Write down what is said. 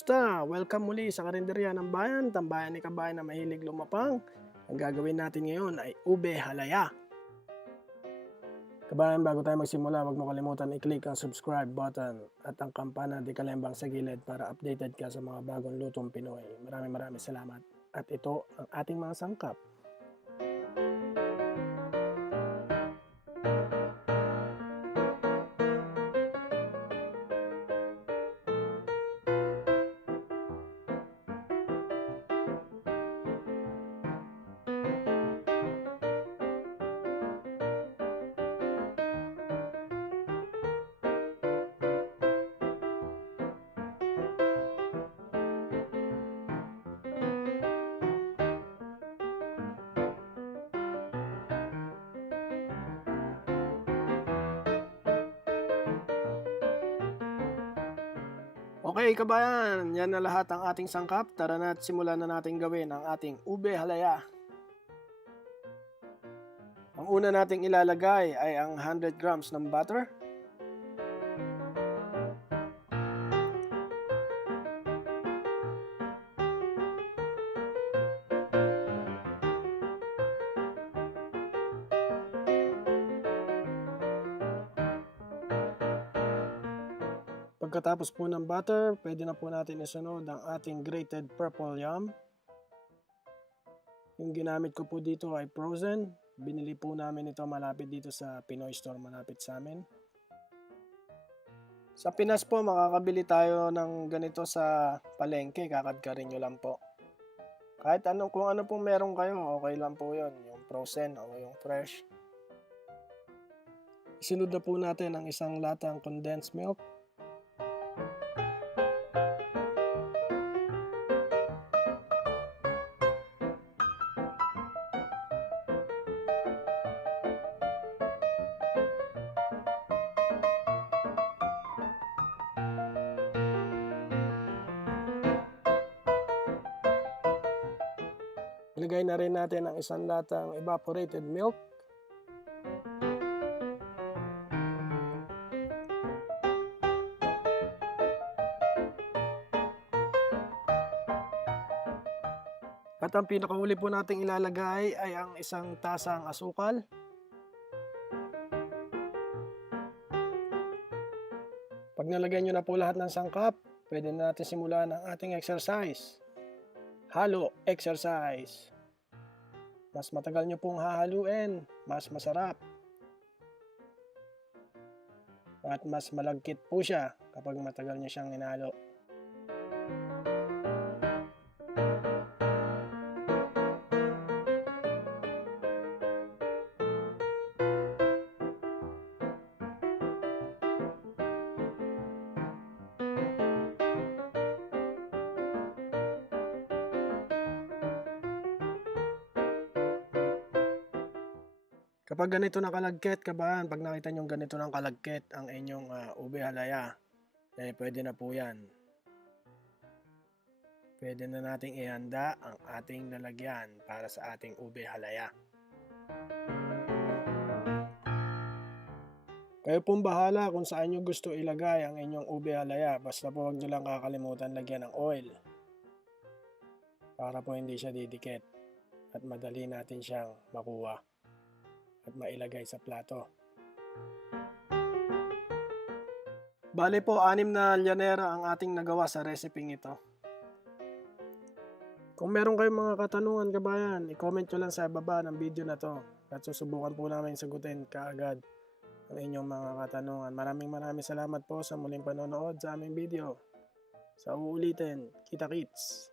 Kamusta? Welcome muli sa Carinderia ng Bayan, tambayan ni kabayan na mahilig lumapang. Ang gagawin natin ngayon ay ube halaya. Kabayan, bago tayo magsimula, huwag mo kalimutan i-click ang subscribe button at ang kampana di kalembang sa gilid para updated ka sa mga bagong lutong Pinoy. Maraming salamat. At ito ang ating mga sangkap. Okay kabayan, yan na lahat ang ating sangkap. Tara na at simulan na natin gawin ang ating ube halaya. Ang una nating ilalagay ay ang 100 grams ng butter. Pagkatapos po ng butter, pwede na po natin isunod ang ating grated purple yam. Yung ginamit ko po dito ay frozen. Binili po namin ito malapit dito sa Pinoy store malapit sa amin. Sa Pinas po, makakabili tayo ng ganito sa palengke, kakadkarin nyo lang po. Kahit kung ano pong meron kayo, okay lang po yun. Yung frozen o yung fresh. Isunod na po natin ang isang latang condensed milk. Ilagay na rin natin ang isang latang evaporated milk. At ang pinakahuli po nating ilalagay ay ang isang tasang asukal. Pag nalagyan nyo na po lahat ng sangkap, pwede na natin simulan ang ating exercise. Halo exercise. Mas matagal nyo pong hahaluin, mas masarap. At mas malagkit po siya kapag matagal nyo siyang inalo. Kapag ganito na kalagkit, kabahan, pag nakita nyo ganito ng kalagkit ang inyong ube halaya, pwede na po yan. Pwede na nating ihanda ang ating lalagyan para sa ating ube halaya. Kayo pong bahala kung saan nyo gusto ilagay ang inyong ube halaya, basta po huwag nyo lang kakalimutan lagyan ng oil para po hindi siya didikit at madali natin siyang makuha at mailagay sa plato. Bale po, 6 na llanera ang ating nagawa sa reseping ito. Kung meron kayong mga katanungan kabayan, i-comment nyo lang sa baba ng video na to at susubukan po namin sagutin kaagad ang inyong mga katanungan. Maraming salamat po sa muling panonood sa aming video. Sa uulitin, kita-kits!